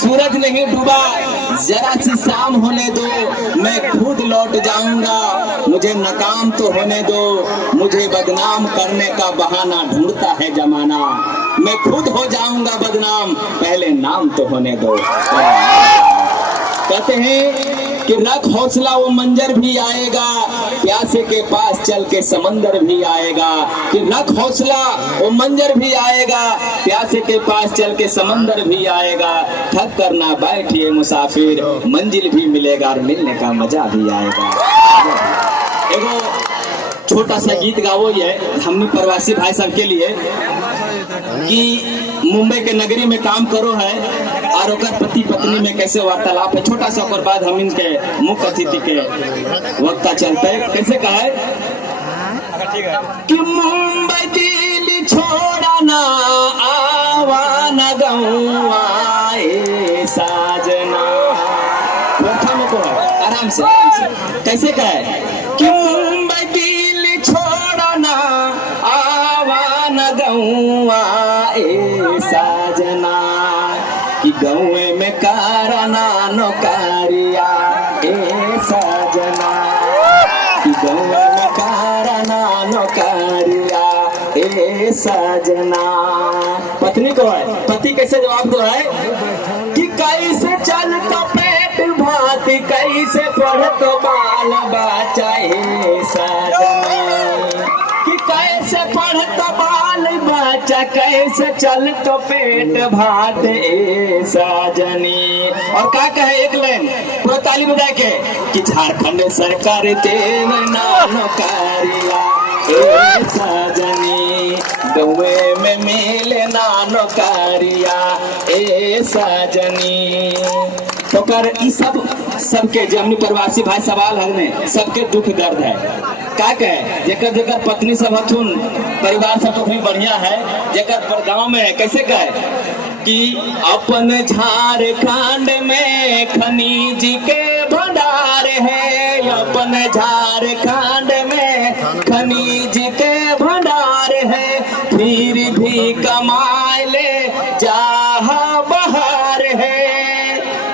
सूरज नहीं डूबा, जरा सी शाम होने दो, मैं खुद लौट जाऊंगा। मुझे नाकाम तो होने दो, मुझे बदनाम करने का बहाना ढूंढता है जमाना। मैं खुद हो जाऊंगा बदनाम, पहले नाम तो होने दो। कहते हैं कि रख हौसला, वो मंजर भी आएगा, प्यासे के पास चल के समंदर भी आएगा। कि रख हौसला, वो मंजर भी आएगा, प्यासे के पास चल के समंदर भी आएगा। थक कर ना बैठिए मुसाफिर, मंजिल भी मिलेगा और मिलने का मजा भी आएगा। एगो छोटा सा गीत गावो ये हमने प्रवासी भाई सब के लिए कि मुंबई के नगरी में काम करो है और ओकर पति पत्नी में कैसे वार्तालाप है। छोटा सा और बाद हम इनके मुख्य अतिथि के वक्ता चलते हैं। कैसे कहा है कि मुंबई दिल छोड़ा ना आवा न गौआ ए साजना। आराम से कैसे कहा है कि मुंबई दिल छोड़ा ना आवा न गौआ ए साजना। कि गौए में कारना नौकारिया ए साजना। कि गौए में कारना नौकारिया ए साजना। पत्नी को है, पति कैसे जवाब दो है कि कैसे चल तो पेट भात, कैसे पढ़ तो बाल बच्चा ए साजना। कि कैसे पढ़ तो बाल बच्चा, कैसे चल तो पेट भात ए साजनी। और क्या कहे एक लाइन पूरा ताली बजा के कि झारखंड सरकार देव नौकरिया ए साजनी। गौए में मिले ना नौकरिया ए साजनी। तो कर ई सबके जमनी प्रवासी भाई सवाल हमने सबके दुख दर्द है। का कहे जेकर जेकर पत्नी सब हथुन, परिवार सब तो भी बढ़िया है, जेकर पर गाँव में है। कैसे कहे कि अपन झारखंड में खनिज के भंडार है, अपन झारखंड में खनिज के भंडार है, फिर भी कमाए ले जहाँ बहार है।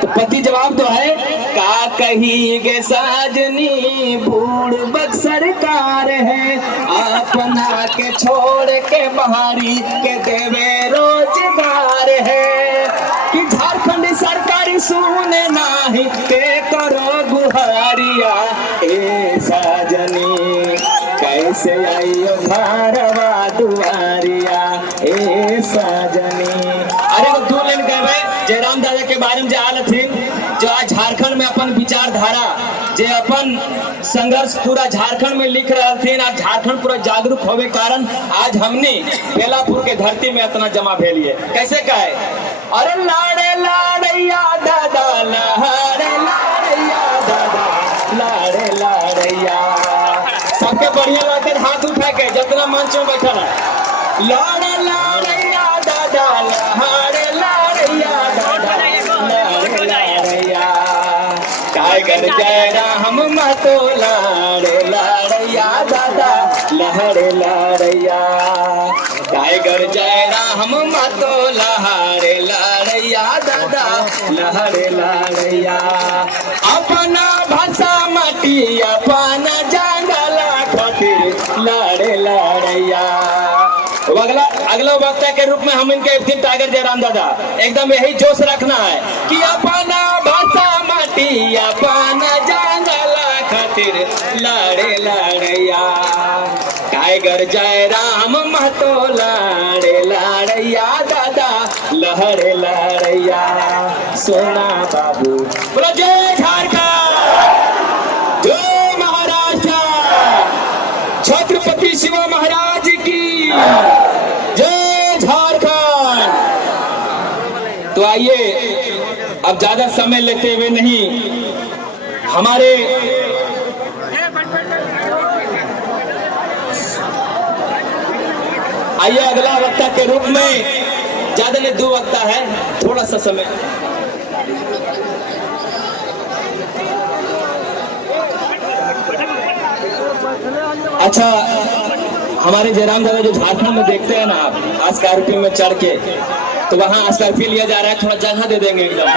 तो पति जवाब तो है का कही गे साजनी, बूढ़ बक सरकार है, अपना के छोड़ के बाहरी के देवे रोजगार है। कि झारखंड सरकार सुने नाही ते करो गुहारिया ए साजनी। कैसे आइयो घरवा दुआरिया ए साजनी। अरे वो दो लाइन कहवे जयराम दादा के बारे में जाल थी, जो आज झारखंड में अपन विचारधारा जे अपन संघर्ष पूरा झारखंड में लिख रहे थे। आज झारखंड पूरा जागरूक होवे कारण आज हमने बेलापुर के धरती में इतना जमा भेलिए। कैसे कहे अरे लाड़े लाड़ैया दादा, लाड़े लाड़ैया दादा, लाड़े लाड़ैया। सबके बढ़िया लगते हाथ उठा के जितना मंच में बैठा है। लाड़े लाड़ैया दादा, लाड़े लाड़ैया दादा, लाड़े लाड़ैया। टाइगर जयरा हम महतो लाड़े लाड़ैया दादा, लहरे लाड़ैया। टाइगर जयरा हम महतो लाड़े लाड़ैया दादा, लहरे लाड़ैया। अपना भाषा माटी अपना जंगला खातिर लाड़े लाड़ैया। अगला वक्ता के रूप में हम इनके टाइगर जयराम दादा एकदम यही जोश रखना है कि अपना भाषा माटी अपना जंगला खातिर लाड़े लाड़ैया। टाइगर जयराम महतो लाड़े लाड़ैया दादा, लहरे लाड़ैया। सोना बाबू बोलो जय झारखंड, जय महाराष्ट्र, छत्रपति शिवा महाराज की जय झारखंड। तो आइए अब ज्यादा समय लेते हुए नहीं, हमारे आइए अगला वक्ता के रूप में, ज्यादा नहीं 2 वक्ता है, थोड़ा सा समय। अच्छा, हमारे जयराम दादा जो झारखंड में देखते हैं ना आप, आज कार्यक्रम में चढ़ के तो वहाँ सेल्फी लिया जा रहा है, थोड़ा जगह दे देंगे एकदम।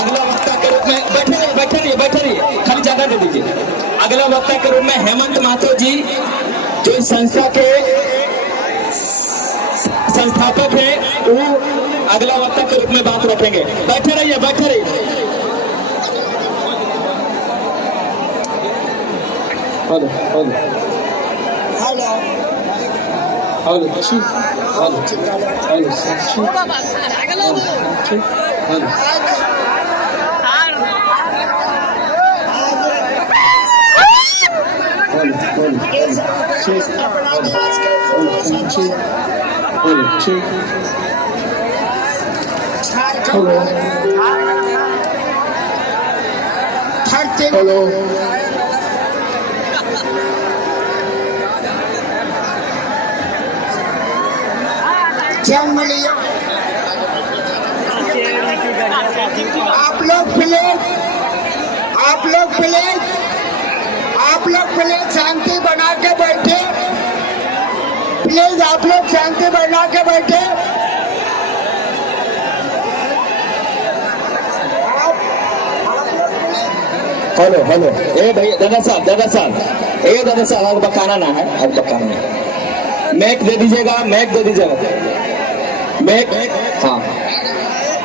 अगला वक्ता के रूप में बैठे रहिए, खाली जगह दे दीजिए। अगला वक्ता के रूप में हेमंत महतो जी, जो इस संस्था के संस्थापक है, वो अगला वक्ता के रूप में बात रखेंगे। बैठे रहिए। जन्म लिया आप लोग प्लीज शांति बना के बैठे। प्लीज आप लोग शांति बना के बैठे। हेलो ए भैया, दादा साहब अब बकाना ना है, अब बकाना है। मैक दे दीजिएगा। मैक, हाँ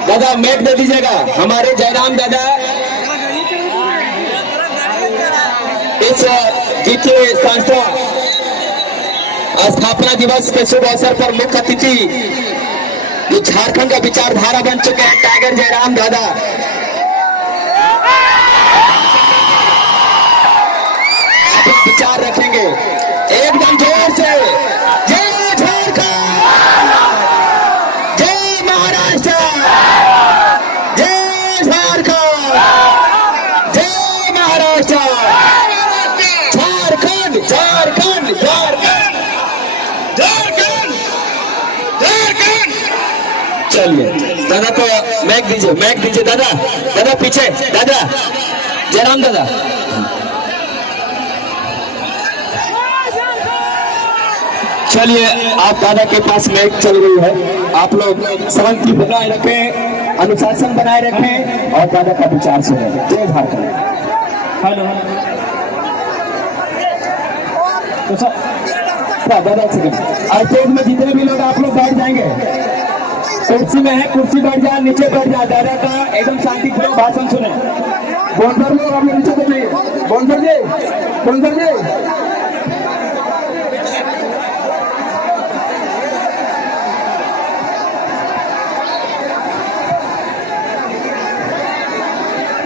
दादा, मैक दे दीजिएगा। हमारे जयराम दादा इस द्वितीय संस्था स्थापना दिवस के शुभ अवसर पर मुख्य अतिथि जो झारखंड का विचारधारा बन चुके हैं टाइगर जयराम दादा, विचार रखेंगे एकदम जोर से। जय झारखंड, जय महाराष्ट्र, जय झारखंड, जय महाराष्ट्र, झारखंड झारखंड झारखंड झारखंड झारखंड। चलिए दादा को मैक दीजिए दादा पीछे, दादा जयराम दादा। चलिए, आप दादा के पास मैक चल रही है। आप लोग शांति बनाए रखें, अनुशासन बनाए रखें और दादा का विचार सुने। जय झारखंड। हेलो दादा स्टेज में जितने भी लोग आप लोग बैठ जाएंगे, कुर्सी में है कुर्सी बैठ जाए, नीचे बैठ जाए। दादा का एकदम शांतिपूर्वक भाषण सुने। बोनसर लोग आप लोग नीचे बैठिए। बोनसर जी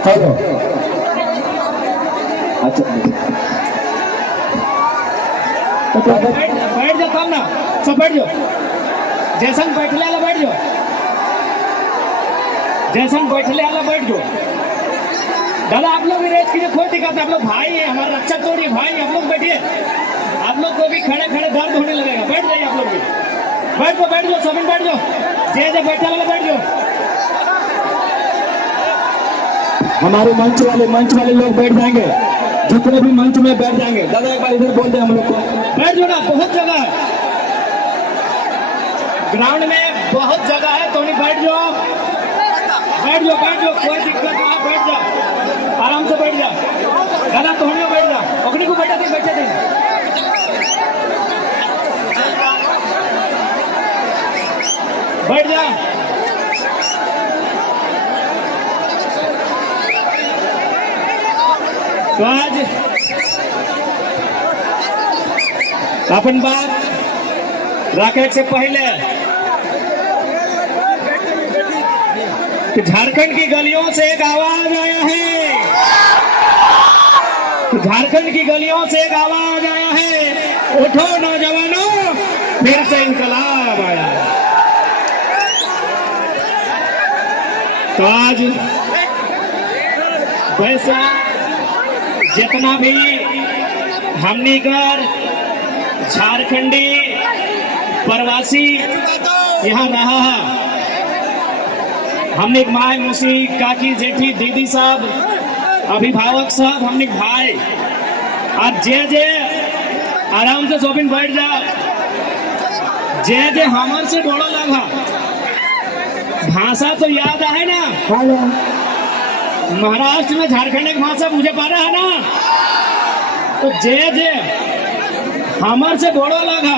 हेलो, अच्छा तो बैठ जाओ, कम ना सब बैठ जाओ। जैसन बैठले वाला बैठ जाओ, दादा आप लोग भी रेस्ट कीजिए, कोई दिक्कत नहीं। आप लोग भाई है, हमारा रक्षा तोड़िए भाई, आप लोग बैठिए। आप लोग को भी खड़े दर्द होने लगेगा। बैठ जाइए आप लोग भी, बैठ जाओ सभी बैठ जाओ। जय बैठने वाला बैठ जाओ। हमारे मंच वाले लोग बैठ जाएंगे, जितने भी मंच में बैठ जाएंगे। दादा एक बार इधर बोल दे हम लोग को, बैठ जाओ ना। बहुत जगह है ग्राउंड में, बहुत जगह है, तो नहीं बैठ जाओ, कोई दिक्कत नहीं, बैठ जाओ, आराम से बैठ जाओ। दादा तो बैठ जाओ, अग्नि को बैठे थे। बैठ जा। तो आज अपन बात रॉकेट से पहले कि झारखंड की गलियों से एक आवाज आया है, उठो नौजवानों, फिर से इंकलाब आया। तो आज वैसा जितना भी हमने कर झारखंडी प्रवासी यहाँ रहा है, हमने माए मौसी काकी जेठी दीदी साहब अभिभावक साहब हमने भाई आज जे आराम से शॉपिंग बैठ जा। जे जे हमर से बड़ो लगा भाषा तो याद है ना। महाराष्ट्र में झारखंड की भाषा मुझे पता है ना। तो जे जे हमर से बड़ो लगा,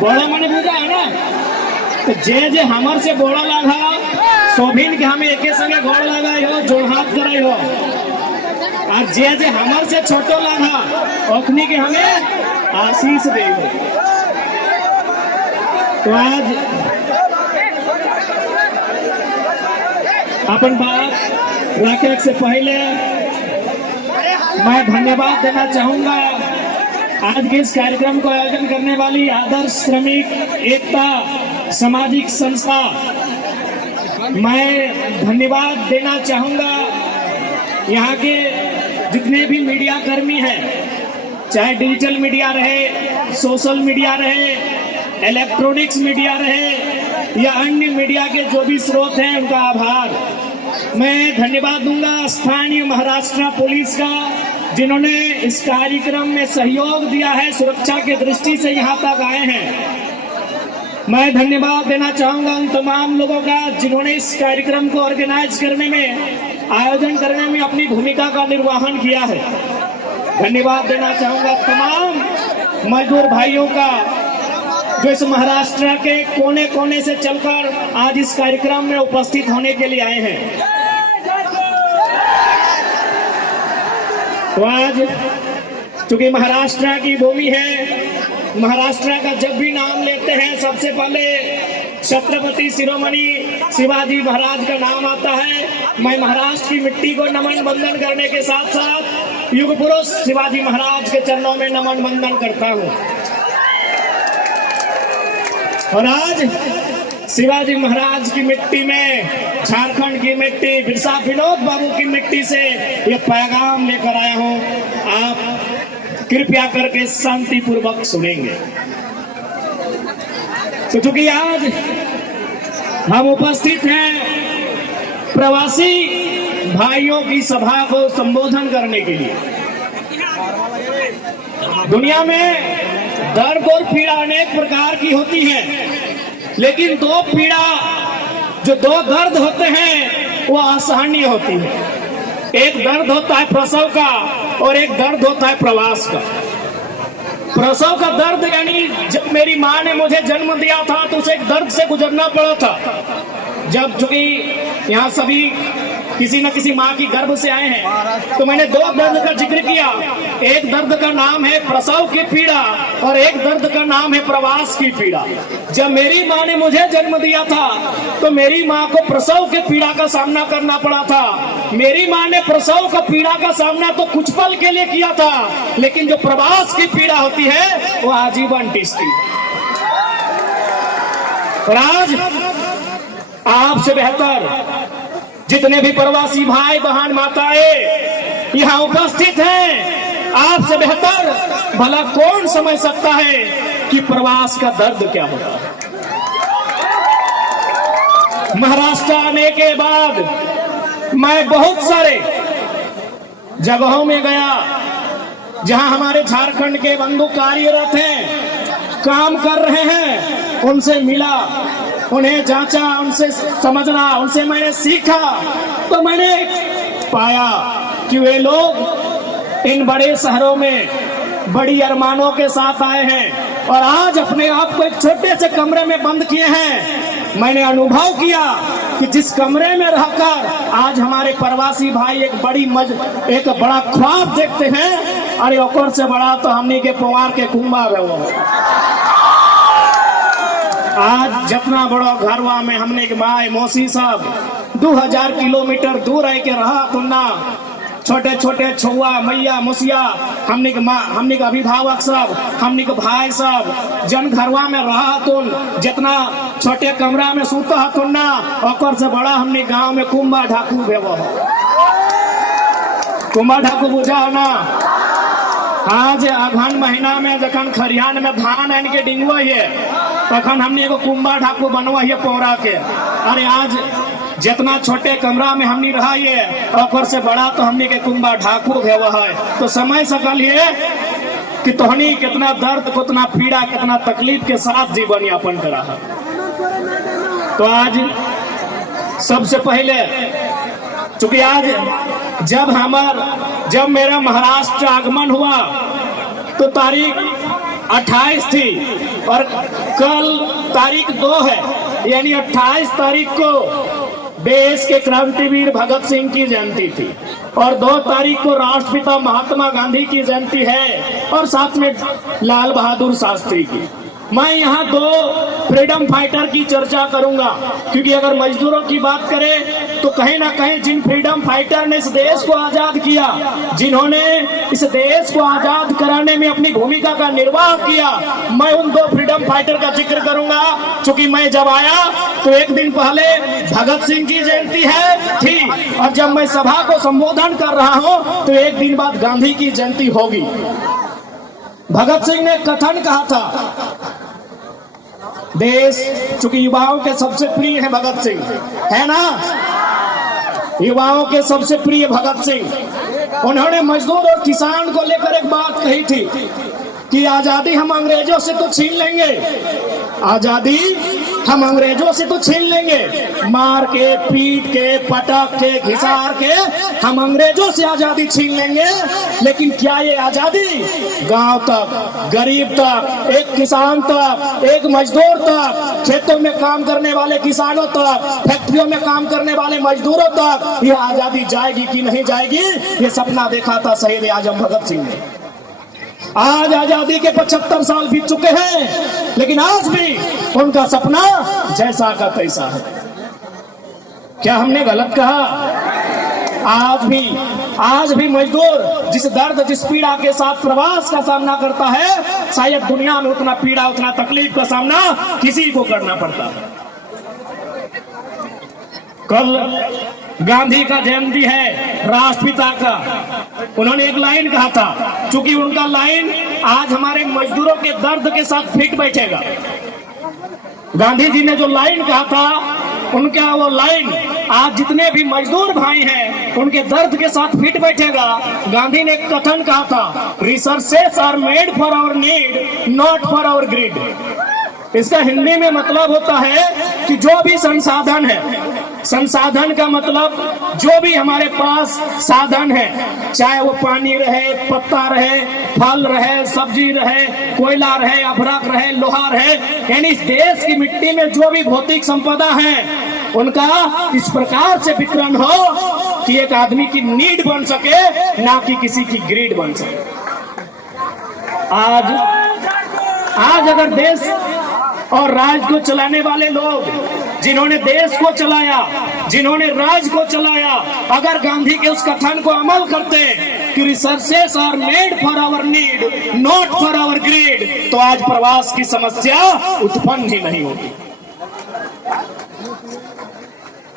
बड़ो माने बुझा है ना। तो जे हमर से बड़ो लगा सोभिन के हमें एके संगे गोड़ लगाई हो, जोड़ हाथ कराई हो। और जे हमर से छोटो लगा ओखनी के हमें आशीष दे हो। तो आज अपन बात रखे से पहले मैं धन्यवाद देना चाहूंगा आज के इस कार्यक्रम को आयोजन करने वाली आदर्श श्रमिक एकता सामाजिक संस्था। मैं धन्यवाद देना चाहूंगा यहाँ के जितने भी मीडिया कर्मी हैं, चाहे डिजिटल मीडिया रहे, सोशल मीडिया रहे, इलेक्ट्रॉनिक्स मीडिया रहे या अन्य मीडिया के जो भी स्रोत हैं, उनका आभार। मैं धन्यवाद दूंगा स्थानीय महाराष्ट्र पुलिस का, जिन्होंने इस कार्यक्रम में सहयोग दिया है, सुरक्षा की दृष्टि से यहाँ तक आए हैं। मैं धन्यवाद देना चाहूंगा उन तमाम लोगों का जिन्होंने इस कार्यक्रम को ऑर्गेनाइज करने में, आयोजन करने में अपनी भूमिका का निर्वहन किया है। धन्यवाद देना चाहूंगा तमाम मजदूर भाइयों का जो इस महाराष्ट्र के कोने कोने से चलकर आज इस कार्यक्रम में उपस्थित होने के लिए आए हैं। तो आज चूंकि महाराष्ट्र की भूमि है, महाराष्ट्र का जब भी नाम लेते हैं सबसे पहले छत्रपति शिरोमणि शिवाजी महाराज का नाम आता है। मैं महाराष्ट्र की मिट्टी को नमन वंदन करने के साथ साथ युग पुरुष शिवाजी महाराज के चरणों में नमन वंदन करता हूँ। और आज शिवाजी महाराज की मिट्टी में, झारखंड की मिट्टी, बिरसा विनोद बाबू की मिट्टी से ये पैगाम लेकर आया हूँ। आप कृपया करके शांति पूर्वक सुनेंगे। तो चूंकि आज हम उपस्थित हैं प्रवासी भाइयों की सभा को संबोधन करने के लिए। दुनिया में दर्द और पीड़ा अनेक प्रकार की होती है, लेकिन दो पीड़ा, जो दो दर्द होते हैं वो असहनीय होती है। एक दर्द होता है प्रसव का और एक दर्द होता है प्रवास का। प्रसव का दर्द यानी जब मेरी माँ ने मुझे जन्म दिया था तो उसे एक दर्द से गुजरना पड़ा था। जब चूंकि यहाँ सभी किसी न किसी माँ की गर्भ से आए हैं, तो मैंने दो दर्द का जिक्र किया। एक दर्द का नाम है प्रसव की पीड़ा और एक दर्द का नाम है प्रवास की पीड़ा। जब मेरी माँ ने मुझे जन्म दिया था तो मेरी माँ को प्रसव के पीड़ा का सामना करना पड़ा था। मेरी माँ ने प्रसव का पीड़ा का सामना तो कुछ पल के लिए किया था, लेकिन जो प्रवास की पीड़ा होती है वो आजीवन टिकती। और आज आपसे बेहतर जितने भी प्रवासी भाई बहन माताएं यहाँ उपस्थित हैं, आपसे बेहतर भला कौन समझ सकता है कि प्रवास का दर्द क्या होता है। महाराष्ट्र आने के बाद मैं बहुत सारे जगहों में गया जहां हमारे झारखंड के बंधु कार्यरत हैं, काम कर रहे हैं। उनसे मिला, उन्हें जांचा, उनसे समझना, उनसे मैंने सीखा। तो मैंने पाया कि वे लोग इन बड़े शहरों में बड़ी अरमानों के साथ आए हैं और आज अपने आप को एक छोटे से कमरे में बंद किए हैं। मैंने अनुभव किया कि जिस कमरे में रहकर आज हमारे प्रवासी भाई एक बड़ा ख्वाब देखते हैं, अरे ओकर से बड़ा तो हमने के पवार के कुंभा है। वो आज जितना बड़ा घरवा में हमने के माए मौसी सब 2000 किलोमीटर दूर रह के रहा तो ना, छोटे छोटे छुआ मैया मुसिया हमने के माँ, हमने के अभिभावक सब, हमने के भाई सब जन घरवा में रहा तो जितना छोटे कमरा में सूता तो ना, ओकर से बड़ा हमने गांव में कुंभा ढाकू भेवो। कुंभा ढाकू बुझा ना। आज अगहन महीना में जखन खरियान में धान आन के डिंगवा है तखन हमने एगो कुंभा ढाकू बनवा है पौरा के। अरे आज जितना छोटे कमरा में हमने रहा है ओकर से बड़ा तो हमने के कुंभा ढाकू भेवा है। तो समझ सकल है कि तोहनी कितना दर्द, कितना पीड़ा, कितना तकलीफ के साथ जीवन यापन करा है। तो आज सबसे पहले, चूंकि आज जब मेरा महाराष्ट्र आगमन हुआ तो तारीख 28 थी और कल तारीख 2 है, यानी 28 तारीख को देश के क्रांतिवीर भगत सिंह की जयंती थी और 2 तारीख को राष्ट्रपिता महात्मा गांधी की जयंती है और साथ में लाल बहादुर शास्त्री की। मैं यहाँ 2 फ्रीडम फाइटर की चर्चा करूंगा, क्योंकि अगर मजदूरों की बात करें तो कहीं ना कहीं जिन फ्रीडम फाइटर ने इस देश को आजाद किया, जिन्होंने इस देश को आजाद कराने में अपनी भूमिका का निर्वाह किया, मैं उन 2 फ्रीडम फाइटर का जिक्र करूंगा। क्योंकि मैं जब आया तो एक दिन पहले भगत सिंह की जयंती थी और जब मैं सभा को संबोधन कर रहा हूँ तो एक दिन बाद गांधी की जयंती होगी। भगत सिंह ने कथन कहा था, देश, चूंकि युवाओं के सबसे प्रिय है भगत सिंह, है ना, युवाओं के सबसे प्रिय भगत सिंह, उन्होंने मजदूर और किसान को लेकर एक बात कही थी कि आजादी हम अंग्रेजों से तो छीन लेंगे, आजादी हम अंग्रेजों से तो छीन लेंगे, मार के, पीट के, पटक के, घिसार के हम अंग्रेजों से आजादी छीन लेंगे, लेकिन क्या ये आजादी गांव तक, गरीब तक, एक किसान तक, एक मजदूर तक, खेतों में काम करने वाले किसानों तक, फैक्ट्रियों में काम करने वाले मजदूरों तक ये आजादी जाएगी कि नहीं जाएगी? ये सपना देखा था शहीद आजम भगत सिंह ने। आज आजादी के 75 साल बीत चुके हैं, लेकिन आज भी उनका सपना जैसा का तैसा है। क्या हमने गलत कहा? आज भी मजदूर जिस दर्द, जिस पीड़ा के साथ प्रवास का सामना करता है, शायद दुनिया में उतना पीड़ा, उतना तकलीफ का सामना किसी को करना पड़ता है। कल गांधी का जयंती है, राष्ट्रपिता का। उन्होंने एक लाइन कहा था, चूंकि उनका लाइन आज हमारे मजदूरों के दर्द के साथ फिट बैठेगा। गांधी जी ने जो लाइन कहा था, उनका वो लाइन आज जितने भी मजदूर भाई हैं उनके दर्द के साथ फिट बैठेगा। गांधी ने एक कथन कहा था, resources are made for our need, not for our greed. इसका हिंदी में मतलब होता है कि जो भी संसाधन है, संसाधन का मतलब जो भी हमारे पास साधन है, चाहे वो पानी रहे, पत्ता रहे, फल रहे, सब्जी रहे, कोयला रहे, अभ्रक रहे, लोहा रहे, यानी इस देश की मिट्टी में जो भी भौतिक संपदा है उनका इस प्रकार से वितरण हो कि एक आदमी की नीड बन सके, ना कि किसी की ग्रीड बन सके। आज अगर देश और राज्य को चलाने वाले लोग, जिन्होंने देश को चलाया, जिन्होंने राज्य को चलाया, अगर गांधी के उस कथन को अमल करते कि resources are made for our need, not for our greed, तो आज प्रवास की समस्या उत्पन्न ही नहीं होती।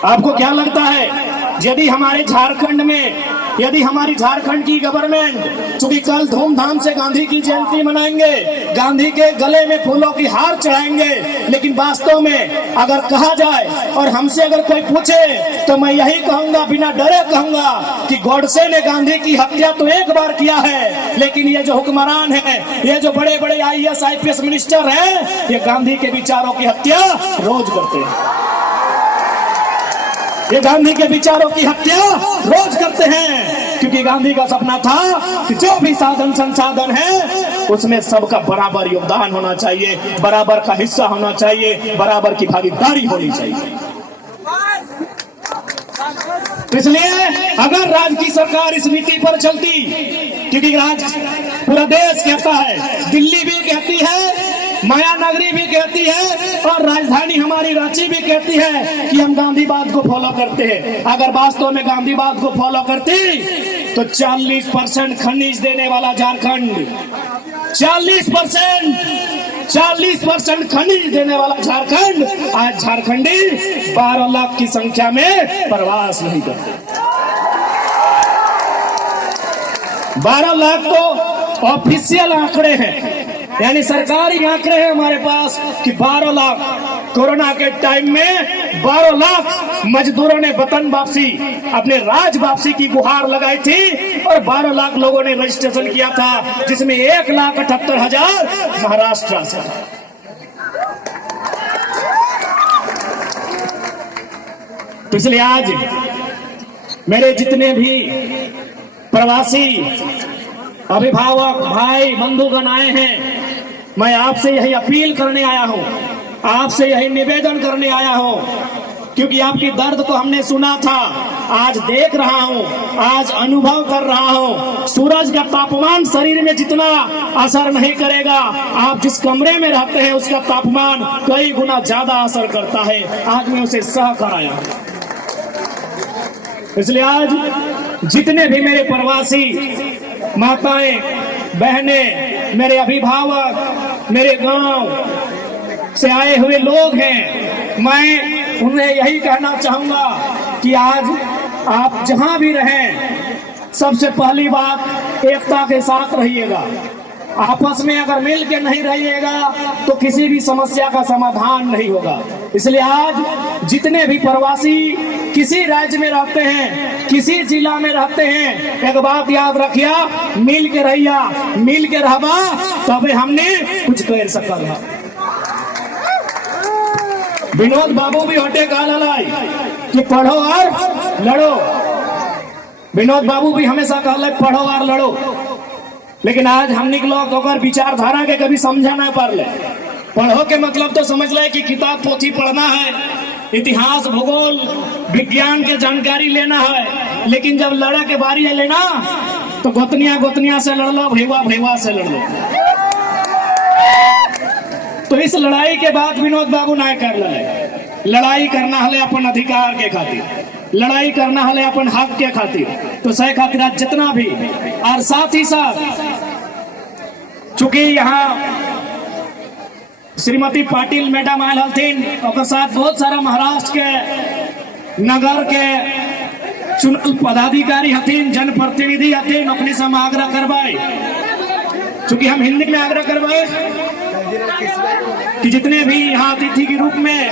आपको क्या लगता है, यदि हमारे झारखंड में, यदि हमारी झारखंड की गवर्नमेंट, चूंकि कल धूमधाम से गांधी की जयंती मनाएंगे, गांधी के गले में फूलों की हार चढ़ाएंगे, लेकिन वास्तव में अगर कहा जाए और हमसे अगर कोई पूछे तो मैं यही कहूंगा, बिना डरे कहूंगा कि गोडसे ने गांधी की हत्या तो एक बार किया है, लेकिन ये जो हुक्मरान है, ये जो बड़े बड़े IAS IPS मिनिस्टर हैं, ये गांधी के विचारों की हत्या रोज करते हैं। ये गांधी के विचारों की हत्या रोज करते हैं, क्योंकि गांधी का सपना था कि जो भी साधन संसाधन है उसमें सबका बराबर योगदान होना चाहिए, बराबर का हिस्सा होना चाहिए, बराबर की भागीदारी होनी चाहिए। इसलिए अगर राज्य की सरकार इस नीति पर चलती, क्योंकि राज्य पूरा देश कहता है, दिल्ली भी कहती है, मायानगरी भी कहती है और राजधानी हमारी रांची भी कहती है कि हम गांधीवाद को फॉलो करते हैं। अगर वास्तव में गांधीवाद को फॉलो करती तो 40% खनिज देने वाला झारखंड, 40% खनिज देने वाला झारखंड, आज झारखंडी 12 लाख की संख्या में प्रवास नहीं करते। 12 लाख तो ऑफिशियल आंकड़े हैं, यानी सरकारी आंकड़े हैं हमारे पास कि 12 लाख कोरोना के टाइम में 12 लाख मजदूरों ने वतन वापसी, अपने राज वापसी की गुहार लगाई थी। और 12 लाख लोगों ने रजिस्ट्रेशन किया था, जिसमें 1,78,000 महाराष्ट्र से। तो इसलिए आज मेरे जितने भी प्रवासी अभिभावक भाई बंधुगण आए हैं, मैं आपसे यही अपील करने आया हूं, आपसे यही निवेदन करने आया हूं, क्योंकि आपकी दर्द को हमने सुना था, आज देख रहा हूं, आज अनुभव कर रहा हूं। सूरज का तापमान शरीर में जितना असर नहीं करेगा, आप जिस कमरे में रहते हैं उसका तापमान कई गुना ज्यादा असर करता है। आज मैं उसे सह कर आया। इसलिए आज जितने भी मेरे प्रवासी माताएं बहनें, मेरे अभिभावक, मेरे गांव से आए हुए लोग हैं, मैं उन्हें यही कहना चाहूंगा कि आज आप जहां भी रहें, सबसे पहली बात एकता के साथ रहिएगा। आपस में अगर मिल के नहीं रहिएगा तो किसी भी समस्या का समाधान नहीं होगा। इसलिए आज जितने भी प्रवासी किसी राज्य में रहते हैं, किसी जिला में रहते हैं, एक बात याद रखिया, मिल के रहिया, मिल के रहबा तबे हमने कुछ कर सकल है। विनोद बाबू भी हटे कहला कि पढ़ो और लड़ो। विनोद बाबू भी हमेशा कहला पढ़ो और लड़ो, लेकिन आज हमने लोग अगर विचारधारा के कभी समझा ना पारले। पढ़ो के मतलब तो समझ ले कि किताब पोथी पढ़ना है, इतिहास भूगोल विज्ञान के जानकारी लेना है, लेकिन जब लड़े के बारी है लेना तो गोतनिया से लड़ लो, भैवा से लड़ लो। तो इस लड़ाई के बाद विनोद बाबू ना कर ले। लड़ाई करना है अपन अधिकार के खातिर, लड़ाई करना है अपन हक के खातिर। तो सह खातिर आज जितना भी, और साथ ही साथ चूंकि यहाँ श्रीमती पाटिल मैडम आयल हथिन, और साथ बहुत सारा महाराष्ट्र के नगर के चुनल पदाधिकारी हथिन, जनप्रतिनिधि हथिन, अपने से हम आग्रह करवाए, चूंकि हम हिंदी में आग्रह करवाए कि जितने भी यहाँ अतिथि के रूप में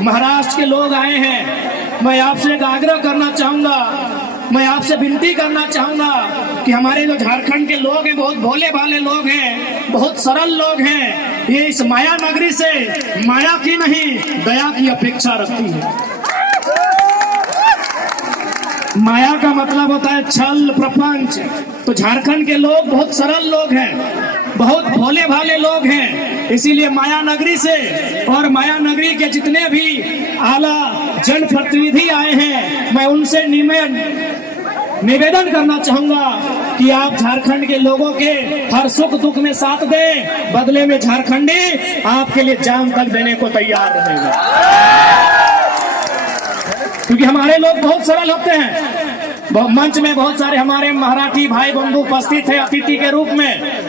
महाराष्ट्र के लोग आए हैं, मैं आपसे एक आग्रह करना चाहूंगा, मैं आपसे विनती करना चाहूंगा कि हमारे जो झारखंड के लोग हैं बहुत भोले भाले लोग हैं, बहुत सरल लोग हैं। ये इस माया नगरी से माया की नहीं दया की अपेक्षा रखती है। माया का मतलब होता है छल प्रपंच। तो झारखंड के लोग बहुत सरल लोग हैं, बहुत भोले भाले लोग हैं, इसीलिए माया नगरी से और माया नगरी के जितने भी आला जनप्रतिनिधि आए हैं, मैं उनसे निवेदन करना चाहूंगा कि आप झारखंड के लोगों के हर सुख दुख में साथ दें, बदले में झारखंडी आपके लिए जान तक देने को तैयार रहेगा। क्योंकि हमारे लोग बहुत सरल होते हैं। मंच में बहुत सारे हमारे मराठी भाई बंधु उपस्थित हैं अतिथि के रूप में।